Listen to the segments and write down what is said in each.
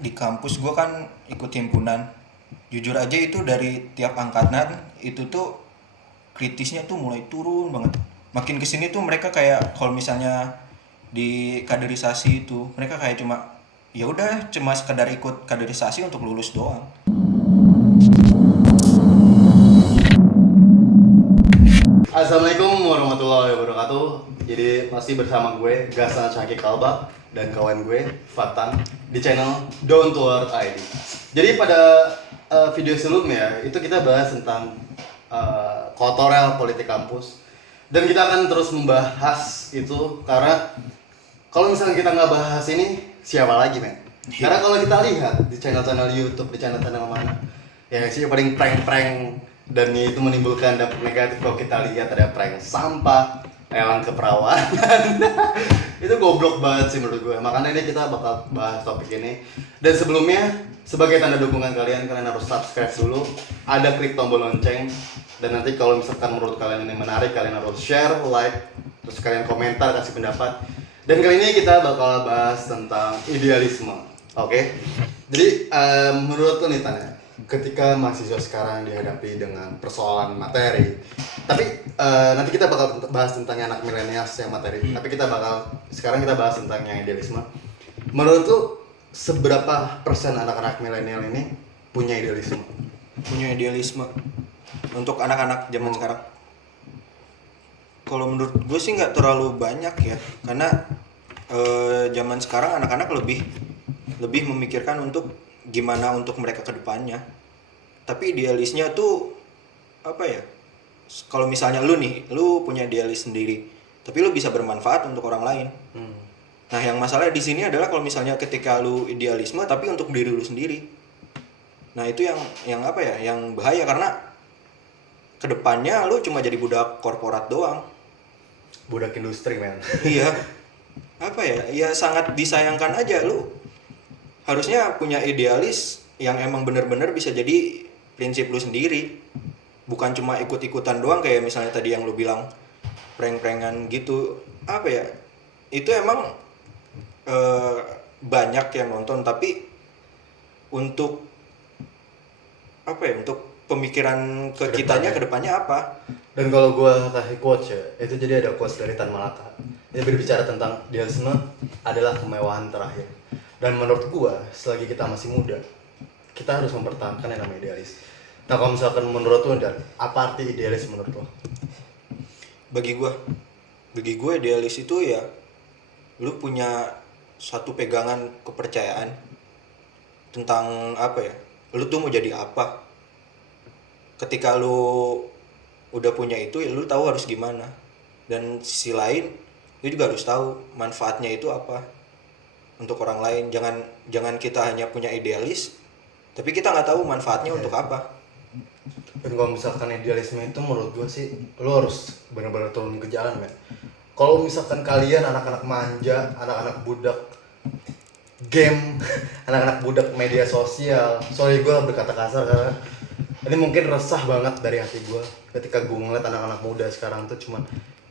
di kampus gue kan ikut himpunan. Jujur aja itu dari tiap angkatan itu tuh kritisnya tuh mulai turun banget. Makin kesini tuh mereka kayak kalau misalnya di kaderisasi itu mereka kayak cuma ya udah cuma sekedar ikut kaderisasi untuk lulus doang. Assalamualaikum warahmatullahi wabarakatuh. Jadi masih bersama gue Gasan Syakik Kalba dan kawan gue Fatan di channel Down to Earth ID. Jadi pada video sebelumnya itu kita bahas tentang kotornya politik kampus, dan kita akan terus membahas itu karena kalau misalnya kita nggak bahas ini siapa lagi, men? Karena kalau kita lihat di channel-channel YouTube, di channel-channel mana ya sih paling prank-prank, dan itu menimbulkan dampak negatif. Kalau kita lihat ada prank sampah, lelang keperawanan itu goblok banget sih menurut gue. Makanya ini kita bakal bahas topik ini. Dan sebelumnya, sebagai tanda dukungan kalian harus subscribe dulu, ada klik tombol lonceng, dan nanti kalau misalkan menurut kalian ini menarik, kalian harus share, like, terus kalian komentar, kasih pendapat. Dan kali ini kita bakal bahas tentang idealisme. Oke? Jadi menurut lo nih Tanya, ketika mahasiswa sekarang dihadapi dengan persoalan materi, tapi nanti kita bakal bahas tentang anak milenial yang materi, tapi sekarang kita bahas tentang yang idealisme. Menurut lu seberapa persen anak-anak milenial ini punya idealisme? Punya idealisme untuk anak-anak zaman sekarang. Kalau menurut gue sih nggak terlalu banyak ya, karena zaman sekarang anak-anak lebih memikirkan untuk gimana untuk mereka ke depannya. Tapi idealisnya tuh apa ya? Kalau misalnya lu punya idealis sendiri, tapi lu bisa bermanfaat untuk orang lain. Nah, yang masalah di sini adalah kalau misalnya ketika lu idealisme tapi untuk diri lu sendiri. Nah, itu yang apa ya? Yang bahaya, karena kedepannya lu cuma jadi budak korporat doang. Budak industri, men. Iya. Apa ya? Ya sangat disayangkan aja. Lu harusnya punya idealis yang emang benar-benar bisa jadi prinsip lu sendiri. Bukan cuma ikut-ikutan doang kayak misalnya tadi yang lu bilang prank-prankan gitu. Apa ya? Itu emang banyak yang nonton, tapi untuk apa ya? Untuk pemikiran ke kitanya ke depannya apa? Dan kalau gue kasih quotes ya, itu jadi ada quotes dari Tan Malaka. Dia berbicara tentang idealisme adalah kemewahan terakhir. Dan menurut gue, selagi kita masih muda, kita harus mempertahankan yang namanya idealis. Nah, kalau misalkan menurut lo, Dan, apa arti idealis menurut lo? Bagi gue idealis itu ya lu punya satu pegangan kepercayaan tentang apa ya, lu tuh mau jadi apa. Ketika lu udah punya itu ya lu tahu harus gimana, dan sisi lain lu juga harus tahu manfaatnya itu apa untuk orang lain. Jangan kita hanya punya idealis tapi kita nggak tahu manfaatnya untuk apa. Dan kalau misalkan idealisme itu menurut gue sih, lo harus benar-benar turun ke jalan, men. Kalau misalkan kalian anak-anak manja, anak-anak budak game, anak-anak budak media sosial, sorry gue berkata kasar karena ini mungkin resah banget dari hati gue ketika gue ngeliat anak-anak muda sekarang tuh cuman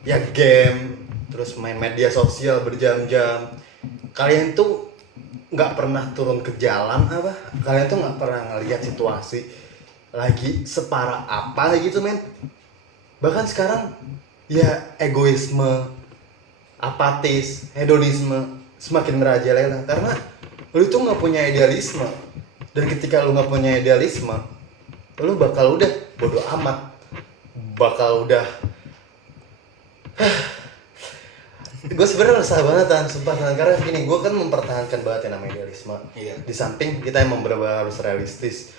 ya game, terus main media sosial berjam-jam. Kalian tuh nggak pernah turun ke jalan apa? Kalian tuh nggak pernah ngeliat situasi lagi separah apa gitu, men. Bahkan sekarang ya egoisme, apatis, hedonisme semakin merajalela karena lu tuh nggak punya idealisme. Dan ketika lu nggak punya idealisme, lu bakal udah bodo amat, bakal udah gue sebenarnya resah banget kan, sumpah, karena gini, gue kan mempertahankan banget yang namanya idealisme. Iya. Di samping kita emang bener-bener harus realistis.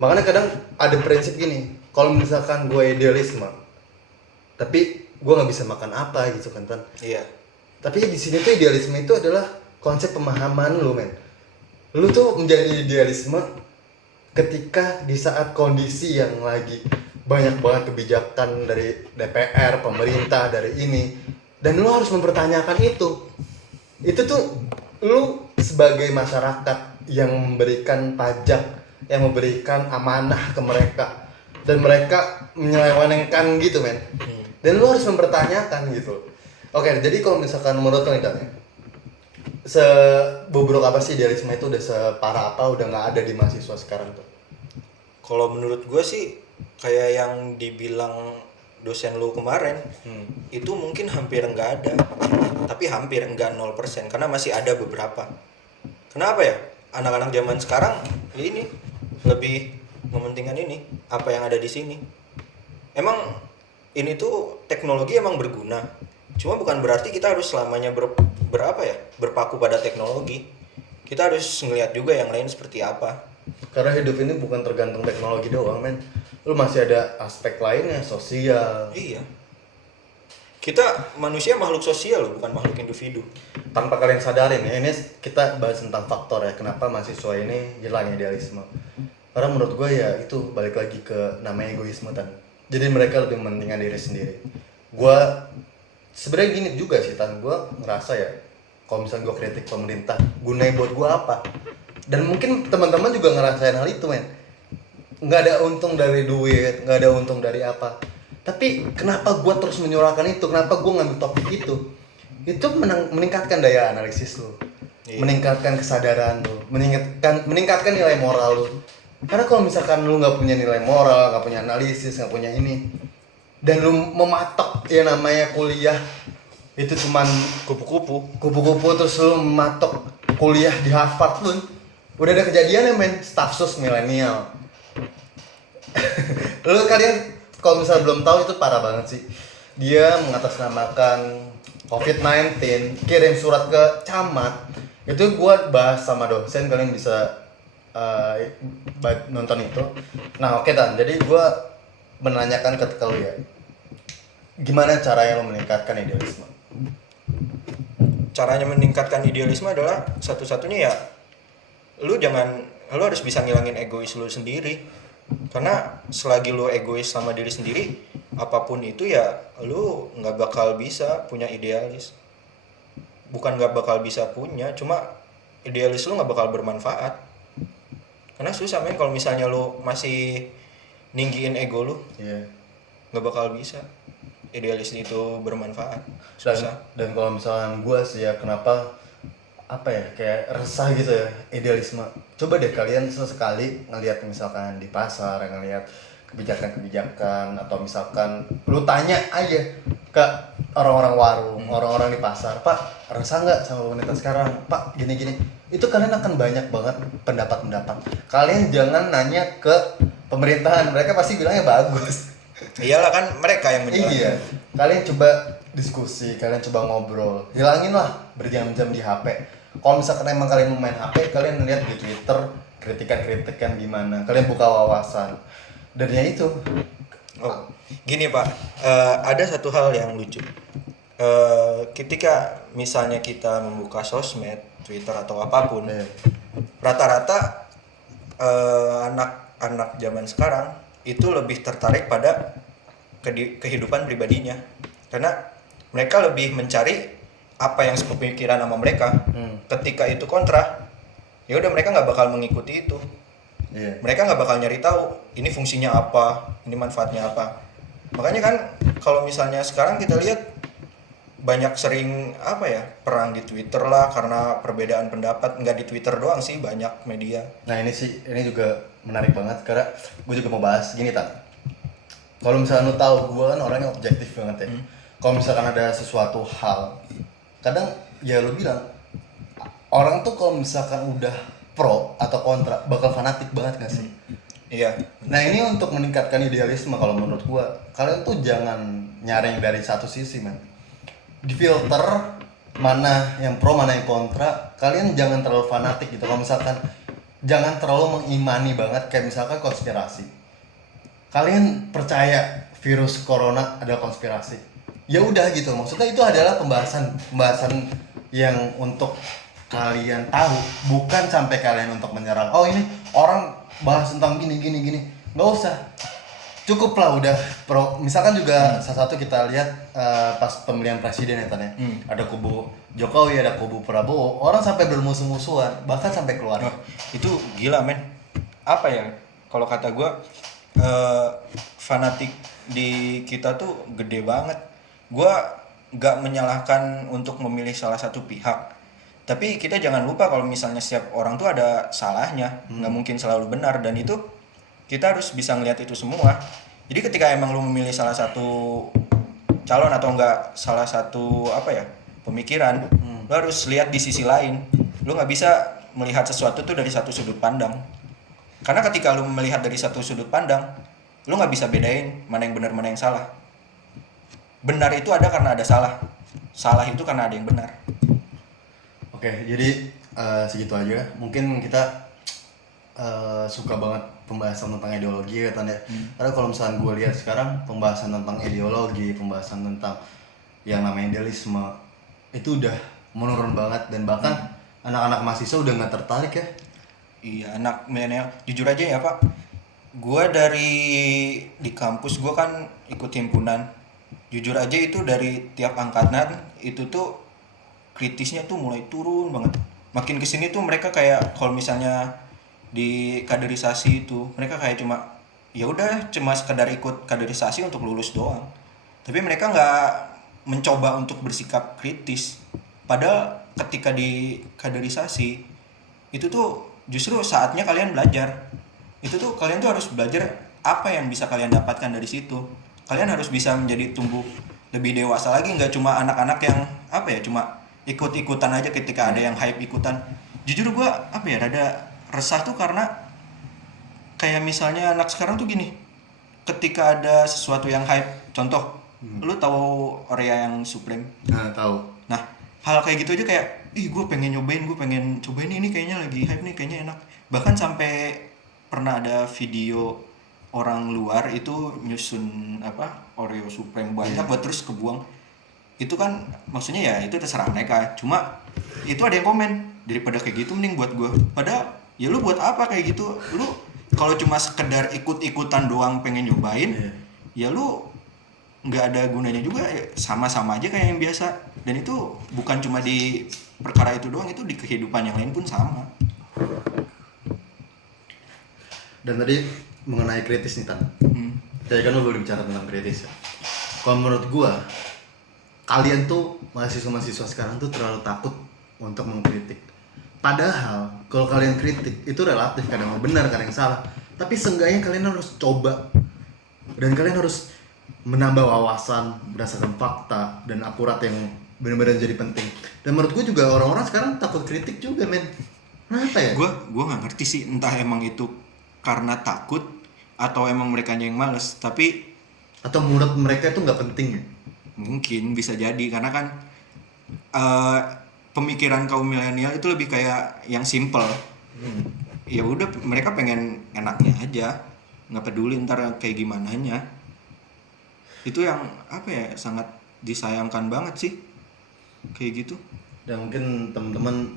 Makanya kadang ada prinsip gini, kalau misalkan gue idealisme tapi gue nggak bisa makan apa gitu kan, Tan. Iya. Tapi di sini tuh idealisme itu adalah konsep pemahaman lu, men. Lu tuh menjadi idealisme ketika di saat kondisi yang lagi banyak banget kebijakan dari DPR, pemerintah, dari ini, dan lu harus mempertanyakan itu. Itu tuh lu sebagai masyarakat yang memberikan pajak, yang memberikan amanah ke mereka, dan mereka menyelewengkan gitu, men. Dan lu harus mempertanyakan gitu. Oke, jadi kalau misalkan menurut lo nih, Sebobrok apa sih idealisme itu, udah separah apa, udah nggak ada di mahasiswa sekarang tuh? Kalau menurut gue sih kayak yang dibilang dosen lu kemarin, itu mungkin hampir nggak ada, tapi hampir nggak 0%, karena masih ada beberapa. Kenapa ya? Anak-anak zaman sekarang ini lebih mementingkan ini, apa yang ada di sini. Emang ini tuh teknologi emang berguna, cuma bukan berarti kita harus selamanya berapa ya, berpaku pada teknologi. Kita harus ngelihat juga yang lain seperti apa. Karena hidup ini bukan tergantung teknologi doang, men. Lu masih ada aspek lainnya, sosial. Iya, kita manusia makhluk sosial loh, bukan makhluk individu. Tanpa kalian sadarin ya, ini kita bahas tentang faktor ya, kenapa mahasiswa ini hilang idealisme. Karena menurut gue ya itu balik lagi ke namanya egoisme Tan. Jadi mereka lebih mementingkan diri sendiri. Gue sebenarnya gini juga sih Tan, gue ngerasa ya kalau misalnya gue kritik pemerintah, gunanya buat gue apa? Dan mungkin teman-teman juga ngerasain hal itu, men. Nggak ada untung dari duit, nggak ada untung dari apa. Tapi kenapa gue terus menyuarakan itu? Kenapa gue ngambil topik itu? Itu meningkatkan daya analisis lo, meningkatkan kesadaran lo, meningkatkan nilai moral lo. Karena kalau misalkan lu nggak punya nilai moral, nggak punya analisis, nggak punya ini, dan lu mematok ya namanya kuliah itu cuman kupu-kupu terus lu mematok kuliah di Harvard pun udah ada kejadian ya, men, staff sus milenial. Lu kalian kalau misalnya belum tahu itu parah banget sih. Dia mengatasnamakan COVID-19, kirim surat ke camat. Itu gua bahas sama dosen, kalian bisa nonton itu. Nah, oke Tan. Jadi gua menanyakan ke lu ya. Gimana caranya lo meningkatkan idealisme? Caranya meningkatkan idealisme adalah satu-satunya ya lu harus bisa ngilangin egois lu sendiri. Karena selagi lu egois sama diri sendiri, apapun itu ya lu nggak bakal bisa punya idealis. Bukan nggak bakal bisa punya, cuma idealis lu nggak bakal bermanfaat. Karena susah, men, kalau misalnya lu masih ninggiin ego lu, nggak bakal bisa idealis itu bermanfaat. Susah. Dan kalau misalnya gue sih ya, kenapa apa ya, kayak resah gitu ya idealisme. Coba deh kalian sesekali ngelihat misalkan di pasar, ngelihat kebijakan-kebijakan, atau misalkan lu tanya aja ke orang-orang warung, orang-orang di pasar, Pak, resah nggak sama pemerintah sekarang? Pak, gini-gini. Itu kalian akan banyak banget pendapat-pendapat. Kalian jangan nanya ke pemerintahan, mereka pasti bilangnya bagus. Iyalah, kan mereka yang menjelaskan. Iya. Kalian coba diskusi, kalian coba ngobrol. Hilangin lah berjam-jam di HP. Kalau misalkan emang kalian mau main HP, kalian lihat di Twitter kritikan-kritikan gimana. Kalian buka wawasan. Dan ya itu. Oh, gini Pak, ada satu hal yang lucu. Ketika misalnya kita membuka sosmed, Twitter atau apapun, rata-rata anak-anak zaman sekarang itu lebih tertarik pada kehidupan pribadinya, karena mereka lebih mencari apa yang sepemikiran sama mereka. Ketika itu kontra, ya udah mereka nggak bakal mengikuti itu. Mereka nggak bakal nyari tahu ini fungsinya apa, ini manfaatnya apa. Makanya kan kalau misalnya sekarang kita lihat banyak sering perang di Twitter lah, karena perbedaan pendapat. Nggak di Twitter doang sih, banyak media. Nah ini juga menarik banget, karena gue juga mau bahas gini Tak. Kalau misalnya lu tahu, gue kan orangnya objektif banget ya. Kalau misalkan ada sesuatu hal, kadang ya lu bilang orang tuh kalau misalkan udah pro atau kontra bakal fanatik banget gak sih? Iya. Nah ini untuk meningkatkan idealisme kalau menurut gue, kalian tuh jangan nyaring dari satu sisi, man. Di filter mana yang pro mana yang kontra, kalian jangan terlalu fanatik gitu. Kalau misalkan jangan terlalu mengimani banget kayak misalkan konspirasi. Kalian percaya virus corona ada konspirasi, ya udah gitu. Maksudnya itu adalah pembahasan yang untuk kalian tahu, bukan sampai kalian untuk menyerang. Oh ini orang bahas tentang gini, nggak usah. Cukup lah udah pro. Misalkan juga salah satu kita lihat pas pemilihan presiden ya Tan ya. Ada kubu Jokowi, ada kubu Prabowo. Orang sampai bermusuh-musuhan, bahkan sampai keluar. Itu gila, men. Apa ya? Kalau kata gue, fanatik di kita tuh gede banget. Gue nggak menyalahkan untuk memilih salah satu pihak, Tapi kita jangan lupa kalau misalnya setiap orang tuh ada salahnya, nggak mungkin selalu benar, dan itu kita harus bisa ngelihat itu semua. Jadi ketika emang lu memilih salah satu calon atau enggak salah satu pemikiran, lu harus lihat di sisi lain. Lu nggak bisa melihat sesuatu tuh dari satu sudut pandang. Karena ketika lu melihat dari satu sudut pandang, lu nggak bisa bedain mana yang benar mana yang salah. Benar itu ada karena ada salah. Salah itu karena ada yang benar. Oke, jadi segitu aja. Mungkin kita suka banget pembahasan tentang ideologi ya Tan ya. Karena kalau misalnya gue lihat sekarang pembahasan tentang ideologi, pembahasan tentang yang namanya idealisme itu udah menurun banget, dan bahkan anak-anak mahasiswa udah nggak tertarik ya. Iya, anak milenial. Jujur aja ya Pak, gue di kampus gue kan ikut himpunan. Jujur aja itu dari tiap angkatan itu tuh kritisnya tuh mulai turun banget. Makin kesini tuh mereka kayak kalau misalnya di kaderisasi itu mereka kayak ya udah cuma sekedar ikut kaderisasi untuk lulus doang. Tapi mereka nggak mencoba untuk bersikap kritis. Padahal ketika di kaderisasi itu tuh justru saatnya kalian belajar. Itu tuh kalian tuh harus belajar apa yang bisa kalian dapatkan dari situ. Kalian harus bisa menjadi tumbuh lebih dewasa lagi, nggak cuma anak-anak yang cuma ikut-ikutan aja ketika ada yang hype ikutan. Jujur gua rada resah tuh karena kayak misalnya anak sekarang tuh gini, ketika ada sesuatu yang hype, contoh lu tahu Oreo yang Supreme? Nah, tahu. Nah, hal kayak gitu aja kayak gue pengen cobain ini kayaknya lagi hype nih, kayaknya enak. Bahkan sampai pernah ada video orang luar itu nyusun Oreo Supreme banyak buat terus kebuang. Itu kan maksudnya ya itu terserah mereka. Cuma itu ada yang komen, daripada kayak gitu mending buat gue. Padahal ya lu buat apa kayak gitu? Lu kalau cuma sekedar ikut-ikutan doang pengen nyobain, ya lu nggak ada gunanya juga, sama-sama aja kayak yang biasa. Dan itu bukan cuma di perkara itu doang, itu di kehidupan yang lain pun sama. Dan tadi mengenai kritis nih Tan. Tadi kan lo belum bicara tentang kritis ya. Kalau menurut gua, kalian tuh mahasiswa-mahasiswa sekarang tuh terlalu takut untuk mengkritik. Padahal kalau kalian kritik itu relatif, kadang benar kadang salah. Tapi seenggaknya kalian harus coba, dan kalian harus menambah wawasan berdasarkan fakta dan akurat yang benar-benar jadi penting. Dan menurut gue juga orang-orang sekarang takut kritik juga men. Kenapa ya? Gue nggak ngerti sih, entah emang itu karena takut atau emang mereka yang males. Tapi atau menurut mereka itu nggak penting ya? Mungkin bisa jadi karena kan pemikiran kaum milenial itu lebih kayak yang simple. Ya udah mereka pengen enaknya aja, nggak peduli ntar kayak gimananya. Itu yang sangat disayangkan banget sih kayak gitu. Dan mungkin teman-teman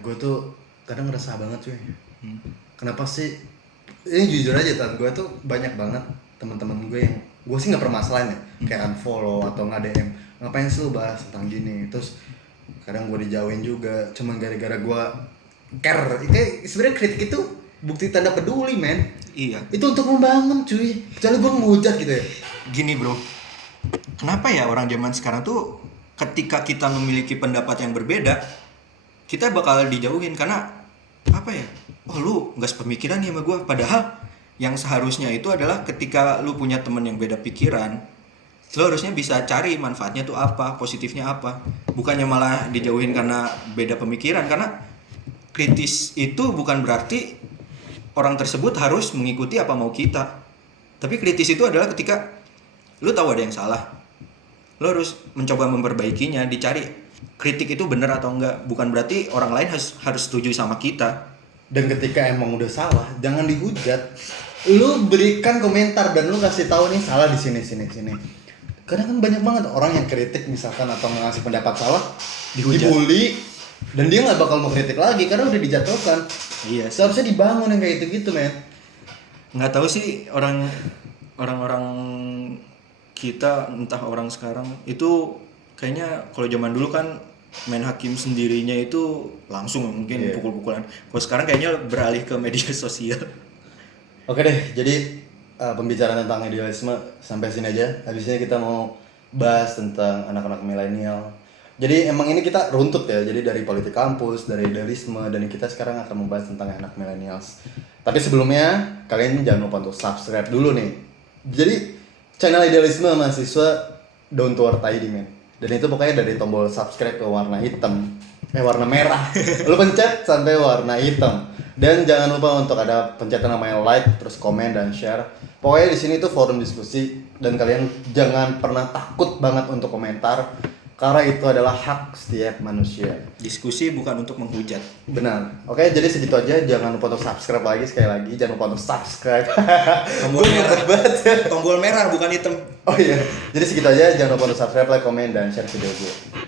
gue tuh kadang ngerasa banget cuy. Kenapa sih, ini jujur aja Tan, gue tuh banyak banget teman-teman gue yang gue sih nggak permasalahan ya, kayak unfollow atau nggak DM, ngapain sih lu bahas tentang gini. Terus kadang gue dijauhin juga cuma gara-gara gue care. Itu sebenarnya kritik itu bukti tanda peduli men. Iya, itu untuk membangun cuy, kecuali gue ngehujat gitu ya. Gini bro, kenapa ya orang zaman sekarang tuh ketika kita memiliki pendapat yang berbeda, kita bakal dijauhin karena lu nggak sepemikiran nih sama gue. Padahal yang seharusnya itu adalah ketika lu punya temen yang beda pikiran, lu harusnya bisa cari manfaatnya tuh apa, positifnya apa. Bukannya malah dijauhin karena beda pemikiran. Karena kritis itu bukan berarti orang tersebut harus mengikuti apa mau kita. Tapi kritis itu adalah ketika lu tahu ada yang salah, lu harus mencoba memperbaikinya, dicari kritik itu benar atau enggak. Bukan berarti orang lain harus setuju sama kita. Dan ketika emang udah salah, jangan dihujat. Lu berikan komentar dan lu kasih tahu nih salah di sini. Kadang kan banyak banget orang yang kritik misalkan atau ngasih pendapat salah, dibully, dan dia nggak bakal mau kritik lagi karena udah dijatuhkan. Iya. Seharusnya dibangun yang kayak gitu men. Nggak tahu sih orang-orang kita, entah orang sekarang itu kayaknya kalau zaman dulu kan main hakim sendirinya itu langsung mungkin pukul-pukulan. Kalau sekarang kayaknya beralih ke media sosial. Oke deh, jadi pembicaraan tentang idealisme sampai sini aja. Habisnya kita mau bahas tentang anak-anak milenial Jadi emang ini kita runtut ya, jadi dari politik kampus, dari idealisme, dan kita sekarang akan membahas tentang anak millennials. Tapi sebelumnya, kalian jangan lupa untuk subscribe dulu nih. Jadi, channel idealisme mahasiswa Down to Earth ID, men. Dan itu pokoknya dari tombol subscribe ke warna hitam, warna merah. Lu pencet sampai warna hitam. Dan jangan lupa untuk ada pencetan namanya like, terus komen dan share. Pokoknya di sini tuh forum diskusi dan kalian jangan pernah takut banget untuk komentar karena itu adalah hak setiap manusia. Diskusi bukan untuk menghujat. Benar. Oke, jadi segitu aja. Jangan lupa untuk subscribe lagi sekali lagi. Jangan lupa untuk subscribe. Tombol merah banget. Tombol merah bukan hitam. Oh iya. Jadi segitu aja. Jangan lupa untuk subscribe, like, komen dan share video gue.